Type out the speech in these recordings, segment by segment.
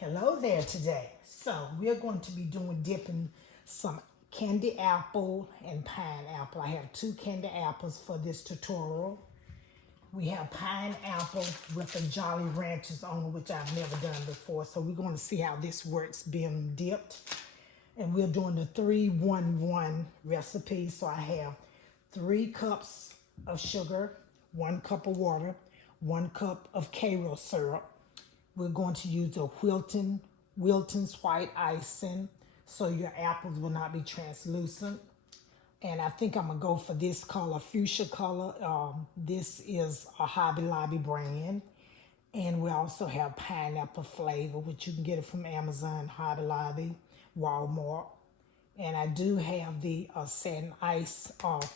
Hello there today. So we're going to be doing dipping some candy apple and pineapple. I have two candy apples for this tutorial. We have pineapple with the Jolly Ranchers on, which I've never done before. So we're going to see how this works being dipped. And we're doing the 3-1-1 recipe. So I have 3 cups of sugar, 1 cup of water, 1 cup of Karo syrup. We're going to use a Wilton's white icing so your apples will not be translucent. And I think I'm going to go for this color, fuchsia color. This is a Hobby Lobby brand. And we also have pineapple flavor, which you can get it from Amazon, Hobby Lobby, Walmart. And I do have the satin ice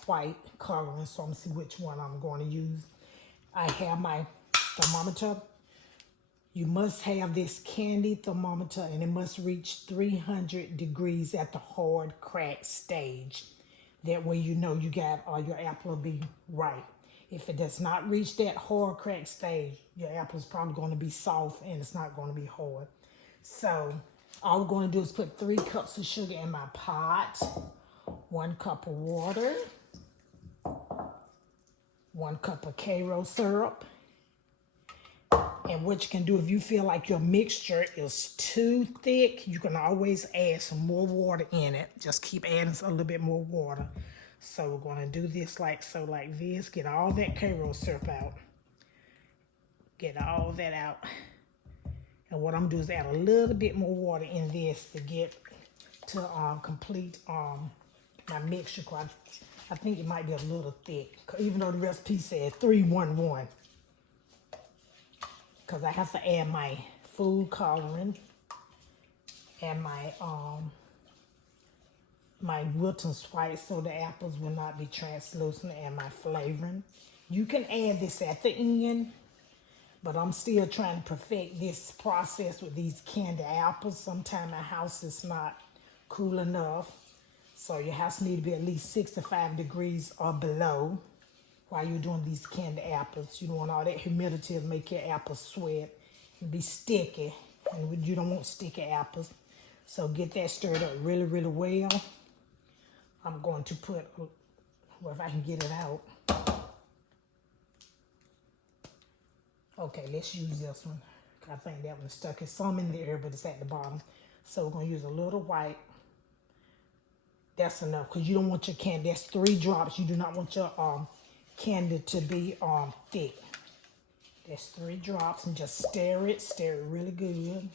white coloring, so I'm going to see which one I'm going to use. I have my thermometer. You must have this candy thermometer and it must reach 300 degrees at the hard crack stage. That way you know you got your apple will be right. If it does not reach that hard crack stage, your apple is probably going to be soft and it's not going to be hard. So all we're going to do is put 3 cups of sugar in my pot, 1 cup of water, 1 cup of Karo syrup. And what you can do, if you feel like your mixture is too thick, you can always add some more water in it. Just keep adding a little bit more water. So we're going to do this like this. Get all that Karo syrup out. Get all that out. And what I'm doing is add a little bit more water in this to get to complete my mixture. I think it might be a little thick, even though the recipe said 3-1-1. Because I have to add my food coloring and my Wilton's white so the apples will not be translucent, and my flavoring. You can add this at the end, but I'm still trying to perfect this process with these candy apples. Sometimes my house is not cool enough, so your house needs to be at least 65 degrees or below. While you're doing these candy apples, you don't want all that humidity to make your apples sweat and be sticky, and you don't want sticky apples. So get that stirred up really, really well. I'm going to put, well, if I can get it out. Okay, let's use this one. I think that one's stuck. It's some in there, but it's at the bottom. So we're going to use a little white. That's enough, because you don't want your candy. That's 3 drops. You do not want your candy to be thick. That's 3 drops, and just stir it really good.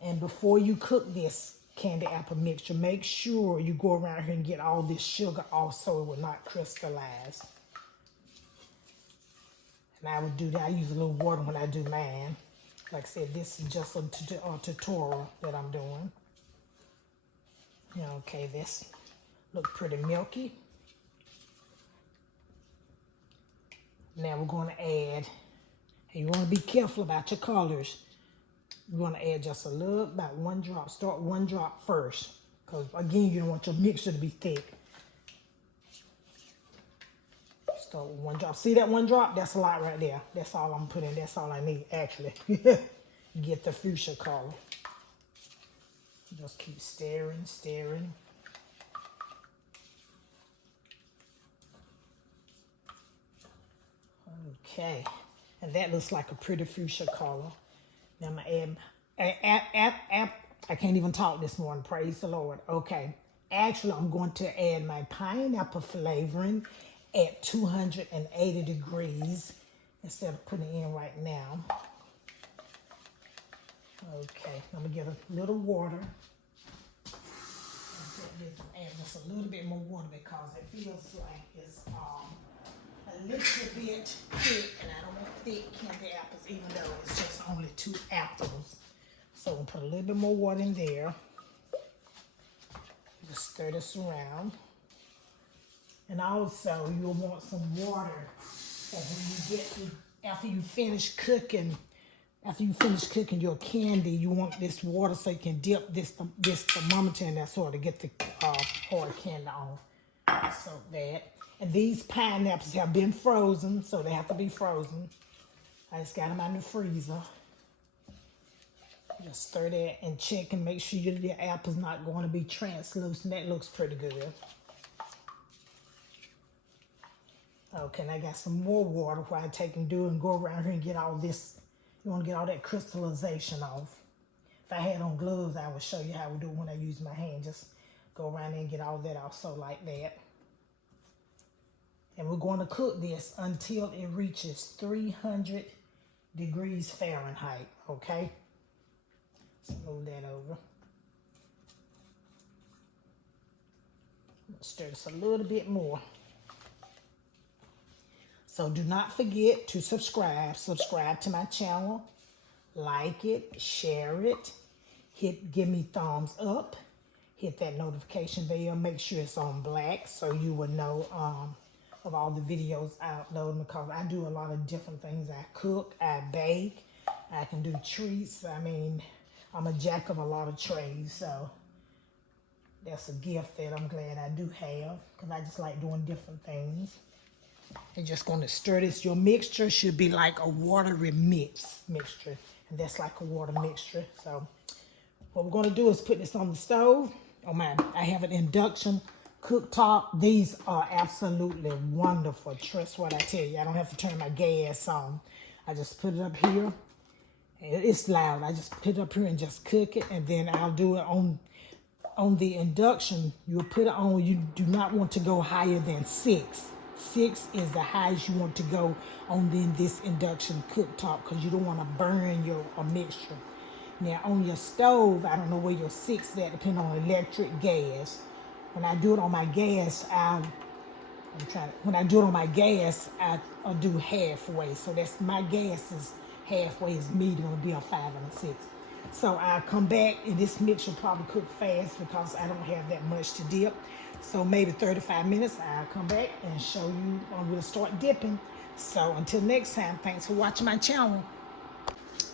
And before you cook this candy apple mixture, make sure you go around here and get all this sugar off so it will not crystallize. And I would do that. I use a little water when I do mine. Like I said, this is just a tutorial that I'm doing. Okay, this look pretty milky. Now we're going to add, and you want to be careful about your colors. You're going to add just a little, about 1 drop. Start 1 drop first, because again, you don't want your mixture to be thick. Start with 1 drop. See that 1 drop? That's a lot right there. That's all I'm putting. That's all I need, actually. Get the fuchsia color. Just keep stirring. Okay, and that looks like a pretty fuchsia color. Now I'm gonna add, I can't even talk this morning, praise the Lord. Okay, actually I'm going to add my pineapple flavoring at 280 degrees instead of putting it in right now. Okay, I'm gonna get a little water. Add just a little bit more water because it feels like it's a little bit thick, and I don't want thick candy apples, even though it's just only 2 apples. So we'll put a little bit more water in there. Just stir this around. And also, you'll want some water. So when you get to, after you finish cooking your candy, you want this water so you can dip this thermometer in there sort of get the hard candy off. So that. And these pineapples have been frozen, so they have to be frozen. I just got them out in the freezer. Just stir that and check and make sure your apple's not going to be translucent. That looks pretty good. Okay, and I got some more water where I take and do and go around here and get all this. You want to get all that crystallization off. If I had on gloves, I would show you how we do it when I use my hand. Just go around there and get all that off, so like that. And we're going to cook this until it reaches 300 degrees Fahrenheit, okay? So move that over. Stir this a little bit more. So do not forget to subscribe. Subscribe to my channel. Like it, share it. Give me thumbs up. Hit that notification bell. Make sure it's on black so you will know of all the videos I upload, because I do a lot of different things. I cook, I bake, I can do treats. I mean, I'm a jack of a lot of trades, so that's a gift that I'm glad I do have, because I just like doing different things. You're just going to stir this. Your mixture should be like a watery mixture, and that's like a water mixture. So what we're going to do is put this on the stove. Oh man, I have an induction cooktop. These are absolutely wonderful. Trust what I tell you. I don't have to turn my gas on. I just put it up here. It's loud. I just put it up here and just cook it, and then I'll do it on the induction. You'll put it on. You do not want to go higher than 6. 6 is the highest you want to go on this induction cooktop, because you don't want to burn your mixture. Now on your stove, I don't know where your 6 is at, depending on electric, gas. When I do it on my gas, I'll do halfway. So that's my gas is halfway is medium. It'll be a 5 and a 6. So I'll come back, and this mixture probably cook fast because I don't have that much to dip. So maybe 35 minutes, I'll come back and show you when we'll start dipping. So until next time, thanks for watching my channel.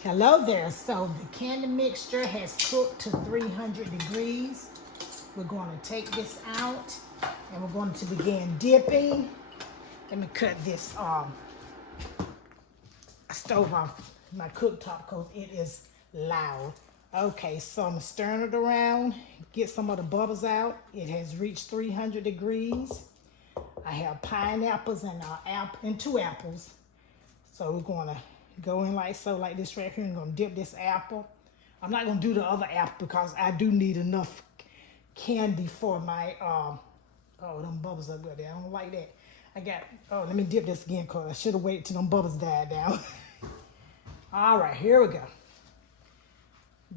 Hello there. So the candy mixture has cooked to 300 degrees. We're going to take this out and we're going to begin dipping. Let me cut this stove off my cooktop because it is loud. Okay, so I'm stirring it around, get some of the bubbles out. It has reached 300 degrees. I have pineapples and 2 apples. So we're going to go in like this right here. I'm going to dip this apple. I'm not going to do the other apple because I do need enough candy for my, oh, them bubbles are good there. I don't like that. Let me dip this again because I should have waited till them bubbles died down. All right, here we go.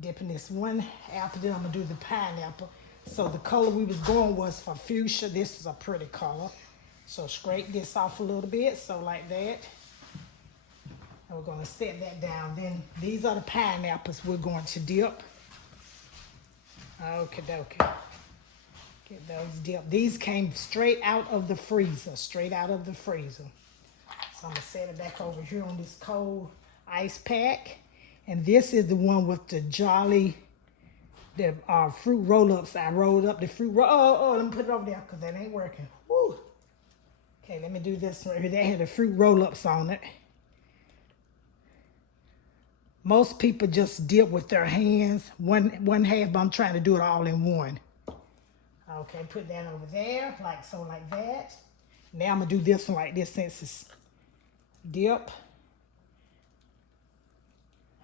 Dipping this one apple, then I'm going to do the pineapple. So the color we was going was for fuchsia. This is a pretty color. So scrape this off a little bit, so like that. And we're going to set that down. Then these are the pineapples we're going to dip. Okie dokie. Get those dipped. These came straight out of the freezer. So I'm going to set it back over here on this cold ice pack. And this is the one with the Jolly, the fruit roll-ups. I rolled up the fruit roll. Let me put it over there because that ain't working. Woo. Okay, let me do this right here. That had the fruit roll-ups on it. Most people just dip with their hands, one half, but I'm trying to do it all in one. Okay, put that over there, like so, like that. Now I'm going to do this one like this since it's dip.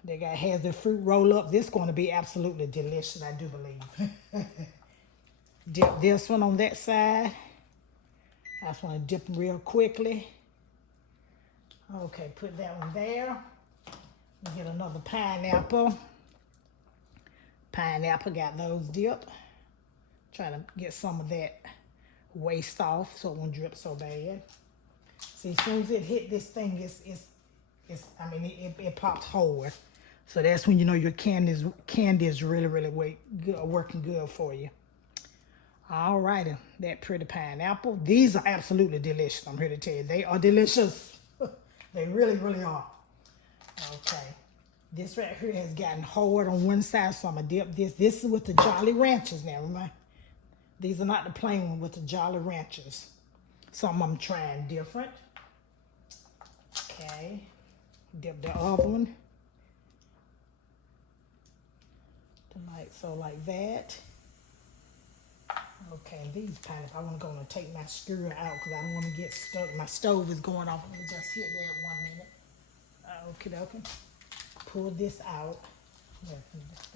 They has the fruit roll up. This is going to be absolutely delicious, I do believe. Dip this one on that side. I just want to dip them real quickly. Okay, put that one there. Get another pineapple. Pineapple, got those dipped. Try to get some of that waste off so it won't drip so bad. See, as soon as it hit this thing, it pops whole. So that's when you know your candy is really, really working good for you. All righty, that pretty pineapple. These are absolutely delicious. I'm here to tell you, they are delicious. They really, really are. Okay, this right here has gotten hard on one side, so I'm gonna dip this. This is with the Jolly Ranchers now, remember? These are not the plain one with the Jolly Ranchers. Some I'm trying different. Okay, dip the other one. like that. Okay, these pineapples, I want to go and take my skewer out because I don't want to get stuck. My stove is going off. Let me just hit that 1 minute. Okay, okay. Pull this out. That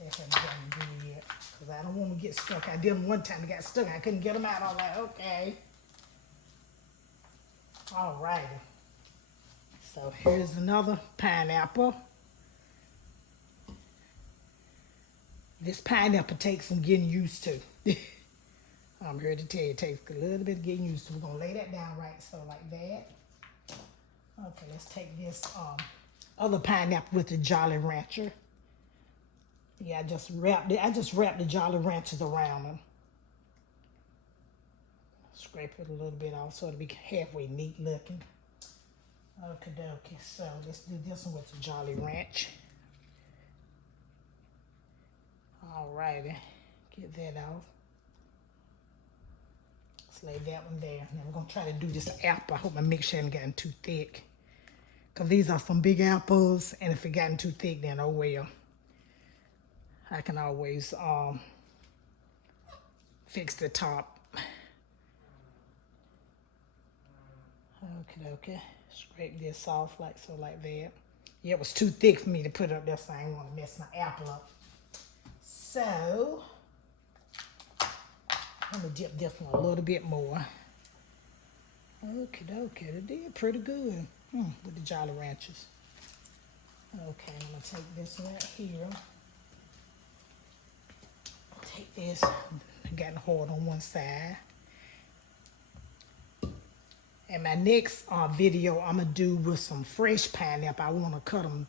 hasn't gotten good yet because I don't want to get stuck. I did them one time. I got stuck. I couldn't get them out. I was like, okay. All righty. So here's another pineapple. This pineapple takes some getting used to. I'm here to tell you, it takes a little bit of getting used to. We're going to lay that down right, so like that. Okay, let's take this other pineapple with the Jolly Rancher. Yeah, I just wrapped the Jolly Ranchers around them. Scrape it a little bit off so it'll be halfway neat looking. Okie dokie, so let's do this one with the Jolly Ranch. Alrighty, get that off. Let's lay that one there. Now we're gonna try to do this apple. I hope my mixture hasn't gotten too thick. Cause these are some big apples, and if it gotten too thick, then oh well. I can always fix the top. Okay. Scrape this off like so, like that. Yeah, it was too thick for me to put up there, so I didn't want to mess my apple up. So I'm gonna dip this one a little bit more. Okay, they did pretty good with the Jolly Ranchers. Okay, I'm gonna take this right here. Take this. I got the hard on one side. And my next video I'm going to do with some fresh pineapple. I want to cut them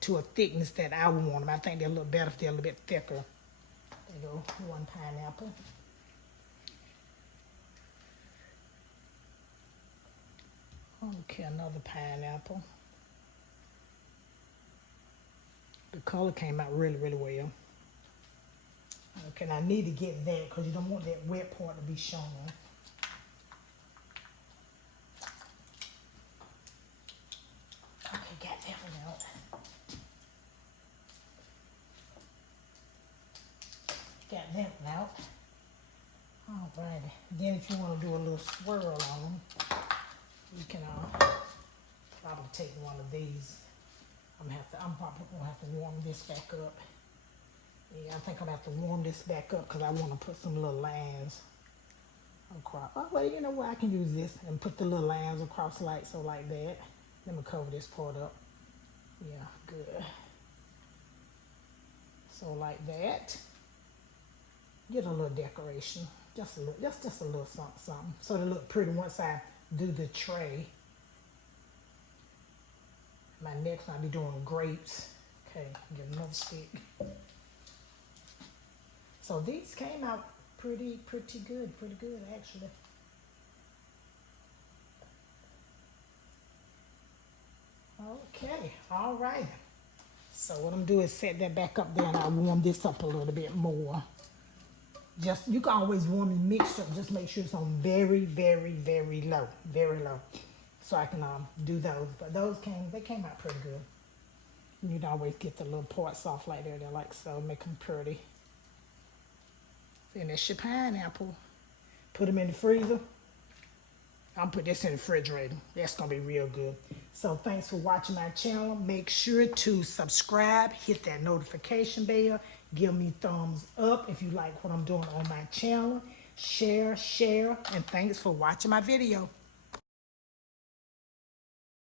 to a thickness that I want them. I think they'll look better if they're a little bit thicker. There you go, one pineapple. Okay, another pineapple. The color came out really, really well. Okay, and I need to get that because you don't want that wet part to be shown. Okay, got that one out. Got that one out. Alrighty. Then if you want to do a little swirl on them, you can probably take one of these. I'm probably gonna have to warm this back up. Yeah, I think I'm gonna have to warm this back up because I want to put some little lines across. Oh, well, you know what? I can use this and put the little lines across like so, like that. Let me cover this part up. Yeah, good. So like that. Get a little decoration, just a little, just a little something, so they look pretty once I do the tray. My next I'll be doing grapes. Okay, get another stick. So these came out pretty good actually. Okay, all right. So what I'm doing is set that back up there and I'll warm this up a little bit more. Just, you can always warm your mixture, just make sure it's on very low, so I can do those. But those came out pretty good. You'd always get the little parts off like that, they're like so, make them pretty. Then that's your pineapple. Put them in the freezer. I'll put this in the refrigerator. That's gonna be real good. So thanks for watching my channel. Make sure to subscribe, hit that notification bell, give me thumbs up if you like what I'm doing on my channel. Share, and thanks for watching my video.